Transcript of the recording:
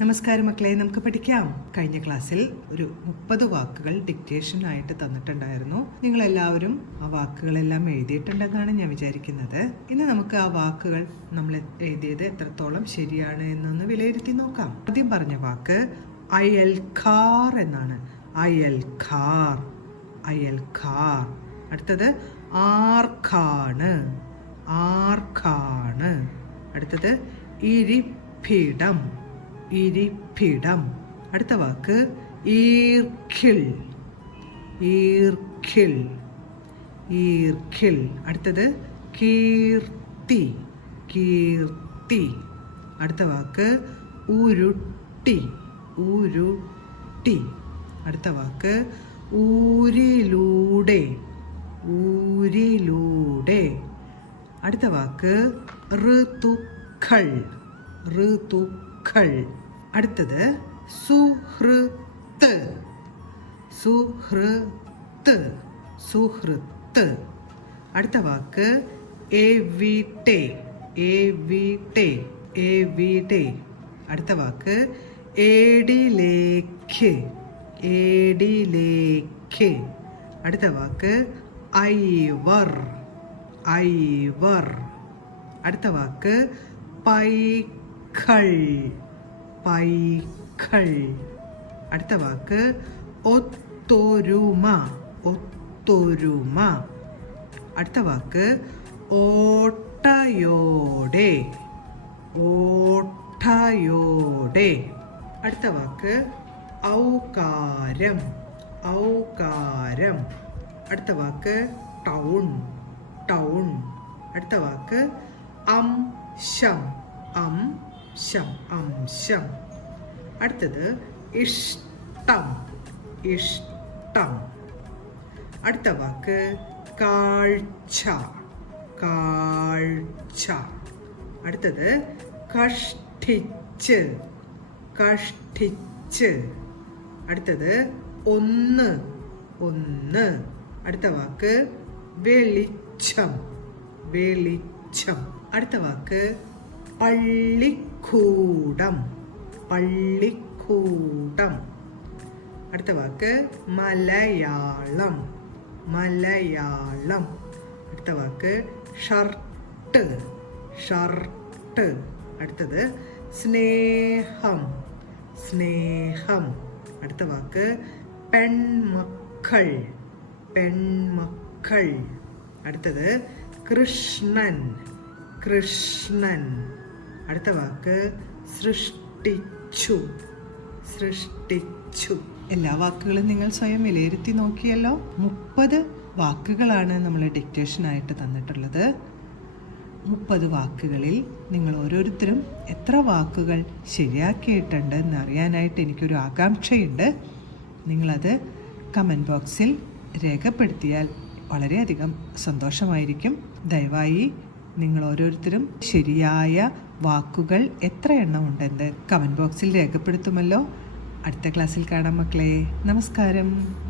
നമസ്കാരം മക്കളെ, നമുക്ക് പഠിക്കാം. കഴിഞ്ഞ ക്ലാസ്സിൽ ഒരു 30 വാക്കുകൾ ഡിക്റ്റേഷനായിട്ട് തന്നിട്ടുണ്ടായിരുന്നു. നിങ്ങളെല്ലാവരും ആ വാക്കുകളെല്ലാം എഴുതിയിട്ടുണ്ടെന്നാണ് ഞാൻ വിചാരിക്കുന്നത്. ഇന്ന് നമുക്ക് ആ വാക്കുകൾ നമ്മൾ എഴുതിയത് എത്രത്തോളം ശരിയാണ് എന്നൊന്ന് വിലയിരുത്തി നോക്കാം. ആദ്യം പറഞ്ഞ വാക്ക് അയൽക്കാർ എന്നാണ്. അയൽക്കാർ, അയൽക്കാർ. അടുത്തത് ആർക്കാണ്, ആർക്കാണ്. അടുത്തത് ഇരിപ്പിടം, ഇരിപ്പിടം. അടുത്ത വാക്ക് ഈർക്കിൾ, ഈർക്കിൾ, ഈർക്കിൾ. അടുത്തത് കീർത്തി, കീർത്തി. അടുത്ത വാക്ക് ഉരുട്ടി, ഉരുട്ടി. അടുത്ത വാക്ക് ഊരിലൂടെ, ഊരിലൂടെ. അടുത്ത വാക്ക് ഋതുക്കൾ, ഋതുക്കൾ. അടുത്തത് സുഹൃത്ത്, സുഹൃത്ത്, സുഹൃത്ത്. അടുത്ത വാക്ക് എവിടെ, എവിടെ, എവിടെ. അടുത്ത വാക്ക് ഏടിലേക്ക്, ഏടിലേക്ക്. അടുത്ത വാക്ക് ഐവർ, ഐവർ. അടുത്ത വാക്ക് പൈക്കൾ, പൈക്കൾ. അടുത്ത വാക്ക് ഒത്തൊരുമ, ഒത്തൊരുമ. അടുത്ത വാക്ക് ഓട്ടയോടെ, ഓട്ടയോടെ. അടുത്ത വാക്ക് ഔകാരം, ഔകാരം. അടുത്ത വാക്ക് ടൗൺ, ടൗൺ. അടുത്ത വാക്ക് അംശം, അംശം, അംശം. അടുത്തത് ഇഷ്ടം, ഇഷ്ടം. അടുത്ത വാക്ക് കാഴ്ച, കാഴ്ച. അടുത്തത് കഷ്ടിച്ച്, കഷ്ടിച്ച്. അടുത്തത് ഒന്ന്, ഒന്ന്. അടുത്ത വാക്ക് വെളിച്ചം, വെളിച്ചം. അടുത്ത വാക്ക് പള്ളിക്കൂടം, പള്ളിക്കൂടം. അടുത്ത വാക്ക് മലയാളം, മലയാളം. അടുത്ത വാക്ക് ഷർട്ട്, ഷർട്ട്. അടുത്തത് സ്നേഹം, സ്നേഹം. അടുത്ത വാക്ക് പെൺമക്കൾ, പെൺമക്കൾ. അടുത്തത് കൃഷ്ണൻ, കൃഷ്ണൻ. അടുത്ത വാക്ക് സൃഷ്ടിച്ചു, സൃഷ്ടിച്ചു. എല്ലാ വാക്കുകളും നിങ്ങൾ സ്വയം വിലയിരുത്തി നോക്കിയല്ലോ. 30 വാക്കുകളാണ് നമ്മൾ ഡിക്റ്റേഷനായിട്ട് തന്നിട്ടുള്ളത്. 30 വാക്കുകളിൽ നിങ്ങൾ ഓരോരുത്തരും എത്ര വാക്കുകൾ ശരിയാക്കിയിട്ടുണ്ട് എന്നറിയാനായിട്ട് എനിക്കൊരു ആകാംക്ഷയുണ്ട്. നിങ്ങളത് കമൻറ്റ് ബോക്സിൽ രേഖപ്പെടുത്തിയാൽ വളരെയധികം സന്തോഷമായിരിക്കും. ദയവായി നിങ്ങൾ ഓരോരുത്തരും ശരിയായ വാക്കുകൾ എത്ര എണ്ണം ഉണ്ടെന്ന് കമൻറ്റ് ബോക്സിൽ രേഖപ്പെടുത്തുമല്ലോ. അടുത്ത ക്ലാസ്സിൽ കാണാം മക്കളെ. നമസ്കാരം.